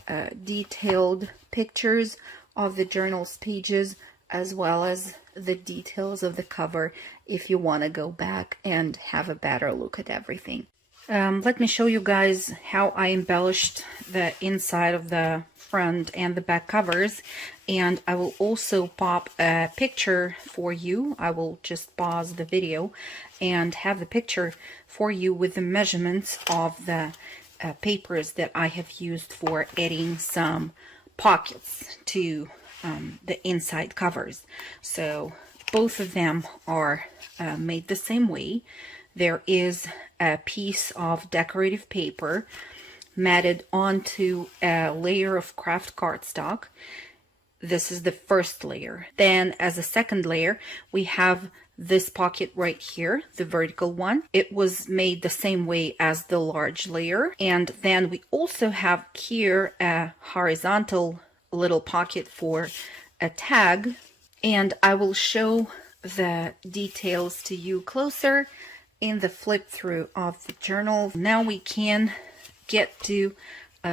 detailed pictures of the journal's pages, as well as the details of the cover if you want to go back and have a better look at everything. Let me show you guys how I embellished the inside of the front and the back covers, and I will also pop a picture for you. I will just pause the video and have the picture for you with the measurements of the papers that I have used for adding some pockets to the inside covers. So both of them are made the same way. There is a piece of decorative paper matted onto a layer of craft cardstock, This is the first layer. Then as a second layer, we have this pocket right here, the vertical one. It was made the same way as the large layer. And then we also have here a horizontal little pocket for a tag. And I will show the details to you closer in the flip through of the journal. Now we can get to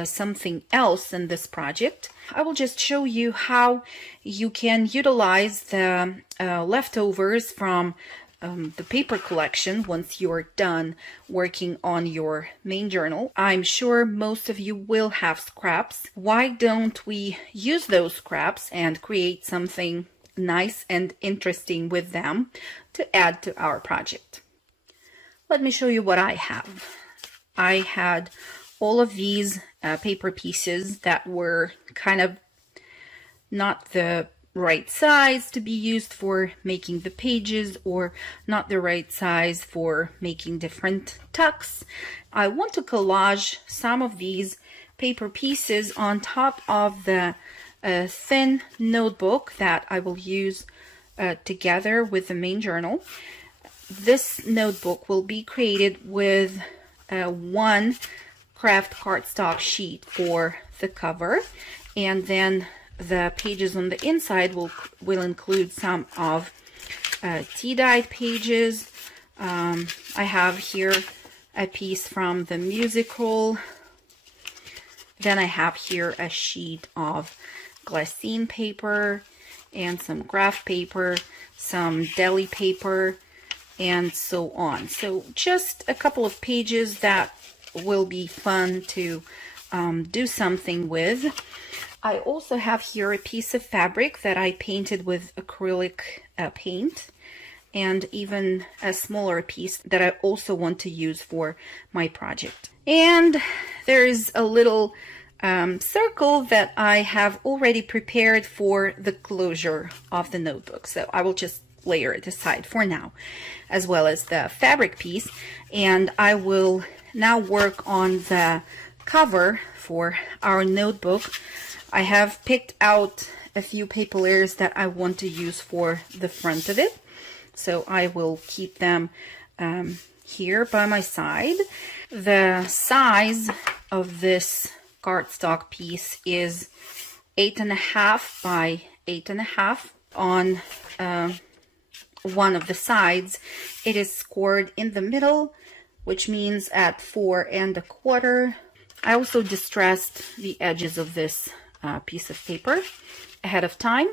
something else in this project. I will just show you how you can utilize the leftovers from the paper collection once you're done working on your main journal. I'm sure most of you will have scraps. Why don't we use those scraps and create something nice and interesting with them to add to our project? Let me show you what I have. I had all of these paper pieces that were kind of not the right size to be used for making the pages, or not the right size for making different tucks. I want to collage some of these paper pieces on top of the thin notebook that I will use together with the main journal. This notebook will be created with one craft cardstock sheet for the cover, and then the pages on the inside will include some of tea-dyed pages. I have here a piece from the musical. Then I have here a sheet of glassine paper and some graph paper, some deli paper, and so on. So just a couple of pages that will be fun to do something with. I also have here a piece of fabric that I painted with acrylic paint, and even a smaller piece that I also want to use for my project. And there's a little circle that I have already prepared for the closure of the notebook. So I will just layer it aside for now, as well as the fabric piece. And I will now work on the cover for our notebook. I have picked out a few paper layers that I want to use for the front of it. So I will keep them here by my side. The size of this cardstock piece is 8.5 by 8.5. On one of the sides, it is scored in the middle, which means at 4.25. I also distressed the edges of this piece of paper ahead of time.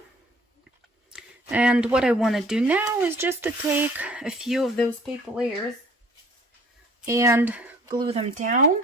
And what I want to do now is just to take a few of those paper layers and glue them down.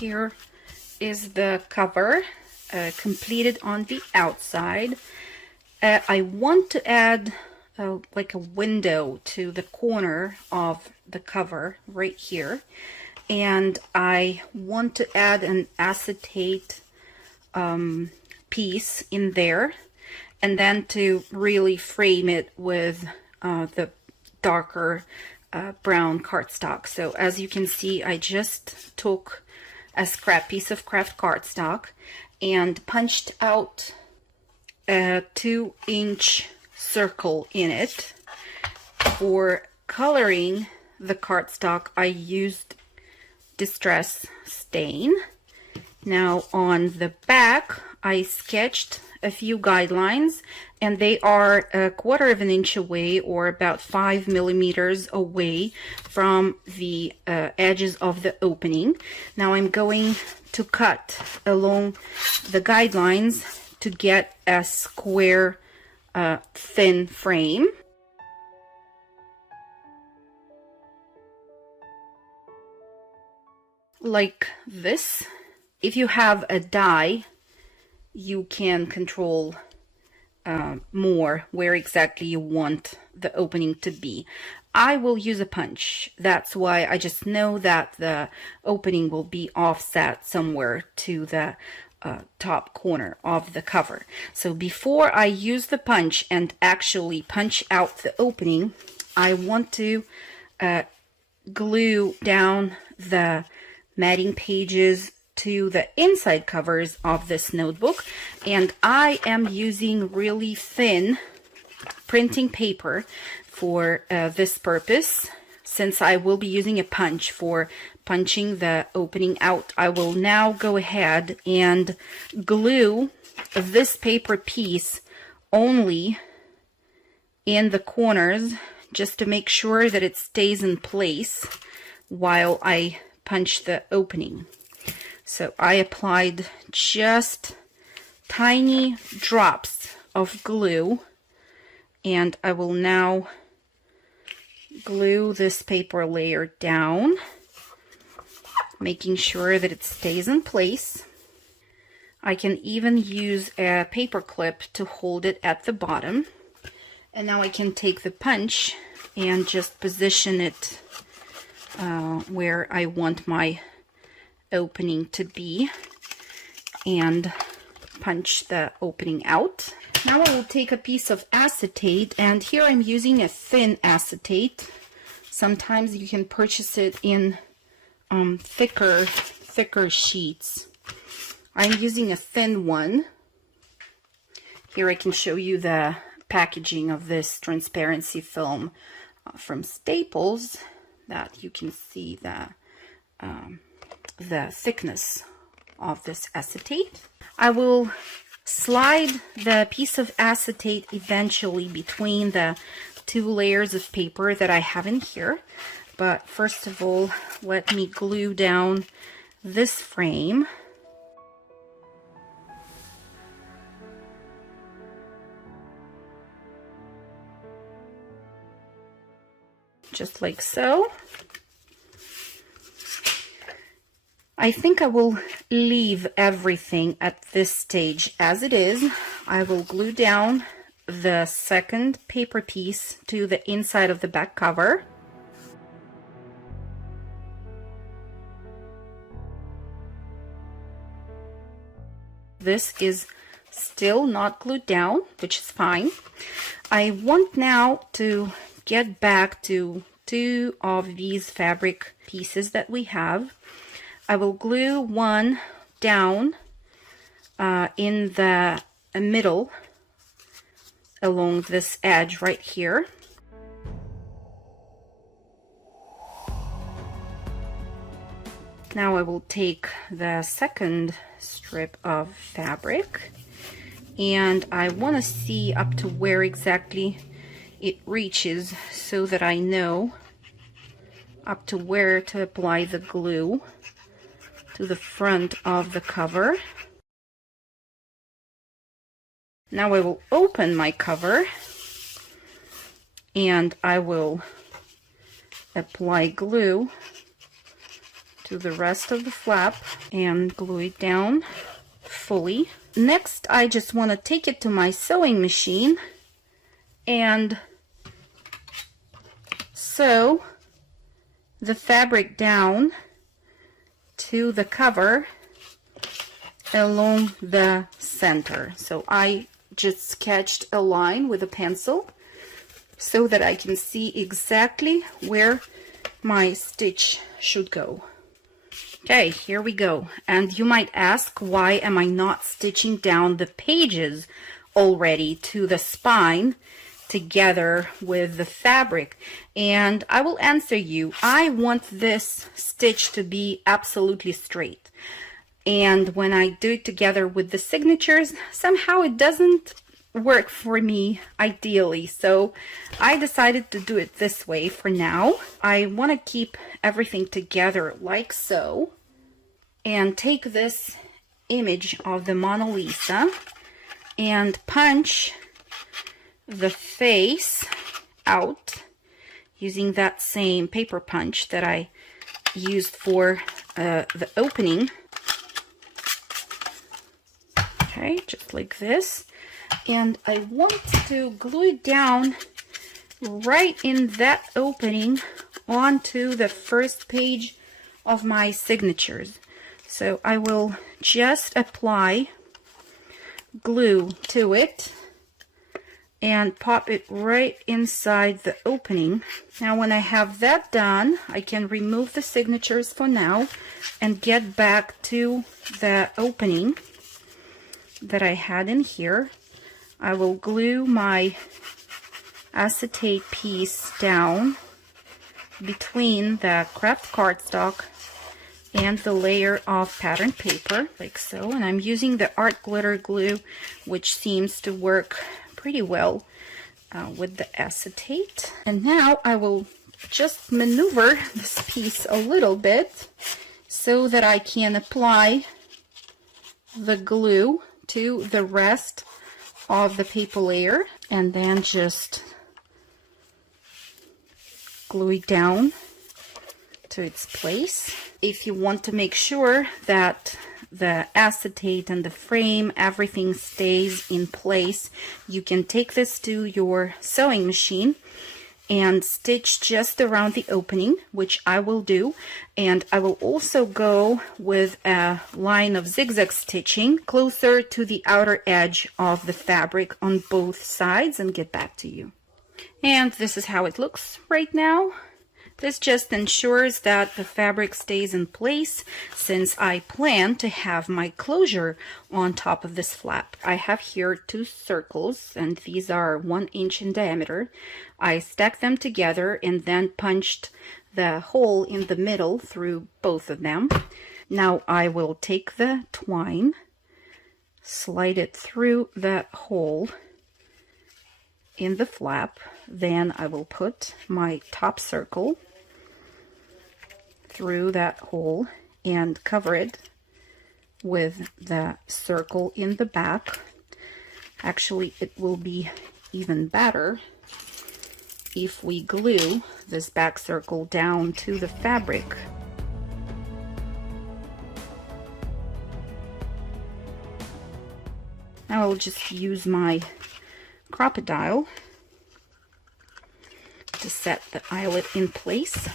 Here is the cover completed on the outside. I want to add like a window to the corner of the cover right here, and I want to add an acetate piece in there, and then to really frame it with the darker brown cardstock. So as you can see, I just took a scrap piece of craft cardstock and punched out a 2-inch circle in it. For coloring the cardstock, I used Distress Stain. Now on the back, I sketched a few guidelines, and they are 1/4 of an inch away, or about 5 millimeters away from the edges of the opening. Now I'm going to cut along the guidelines to get a square thin frame. Like this. If you have a die, you can control more where exactly you want the opening to be. I will use a punch. That's why I just know that the opening will be offset somewhere to the top corner of the cover. So before I use the punch and actually punch out the opening, I want to glue down the matting pages to the inside covers of this notebook, and I am using really thin printing paper for this purpose. Since I will be using a punch for punching the opening out, I will now go ahead and glue this paper piece only in the corners, just to make sure that it stays in place while I punch the opening. So I applied just tiny drops of glue, and I will now glue this paper layer down, making sure that it stays in place. I can even use a paper clip to hold it at the bottom. And now I can take the punch and just position it where I want my opening to be, and punch the opening out. Now I will take a piece of acetate, and here I'm using a thin acetate. Sometimes you can purchase it in thicker sheets. I'm using a thin one. Here I can show you the packaging of this transparency film from Staples, that you can see the thickness of this acetate. I will slide the piece of acetate eventually between the 2 layers of paper that I have in here. But first of all, let me glue down this frame. Just like so. I think I will leave everything at this stage as it is. I will glue down the second paper piece to the inside of the back cover. This is still not glued down, which is fine. I want now to get back to 2 of these fabric pieces that we have. I will glue one down in the middle along this edge right here. Now I will take the second strip of fabric, and I want to see up to where exactly it reaches so that I know up to where to apply the glue to the front of the cover. Now I will open my cover, and I will apply glue to the rest of the flap and glue it down fully. Next, I just want to take it to my sewing machine and sew the fabric down to the cover along the center. So I just sketched a line with a pencil so that I can see exactly where my stitch should go. Okay, here we go. And you might ask, why am I not stitching down the pages already to the spine together with the fabric? And I will answer you. I want this stitch to be absolutely straight. And when I do it together with the signatures, somehow it doesn't work for me ideally. So I decided to do it this way for now. I want to keep everything together like so. And take this image of the Mona Lisa and punch the face out using that same paper punch that I used for the opening. Okay, just like this. And I want to glue it down right in that opening onto the first page of my signatures. So I will just apply glue to it and pop it right inside the opening. Now when I have that done, I can remove the signatures for now and get back to the opening that I had in here. I will glue my acetate piece down between the craft cardstock and the layer of pattern paper, like so. And I'm using the art glitter glue, which seems to work pretty well with the acetate. And now I will just maneuver this piece a little bit so that I can apply the glue to the rest of the paper layer, and then just glue it down to its place. If you want to make sure that the acetate and the frame, everything stays in place, you can take this to your sewing machine and stitch just around the opening, which I will do. And I will also go with a line of zigzag stitching closer to the outer edge of the fabric on both sides and get back to you. And this is how it looks right now. This just ensures that the fabric stays in place, since I plan to have my closure on top of this flap. I have here 2 circles, and these are 1 inch in diameter. I stacked them together and then punched the hole in the middle through both of them. Now I will take the twine, slide it through the hole in the flap, then I will put my top circle through that hole and cover it with the circle in the back. Actually, it will be even better if we glue this back circle down to the fabric. Now I'll just use my crocodile to set the eyelet in place.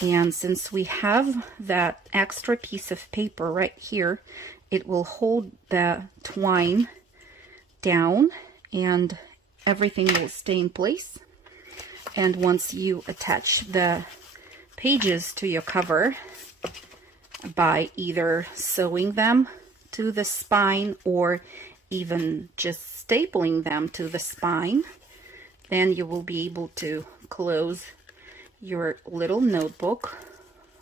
And since we have that extra piece of paper right here, it will hold the twine down and everything will stay in place. And once you attach the pages to your cover by either sewing them to the spine or even just stapling them to the spine, then you will be able to close your little notebook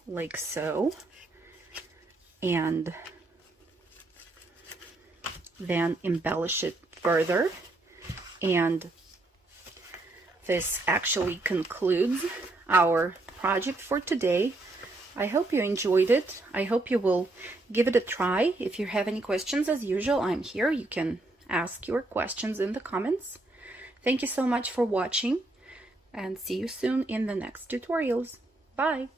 like so, and then embellish it further. And this actually concludes our project for today. I hope you enjoyed it. I hope you will give it a try. If you have any questions, as usual, I'm here. You can ask your questions in the comments. Thank you so much for watching, and see you soon in the next tutorials. Bye!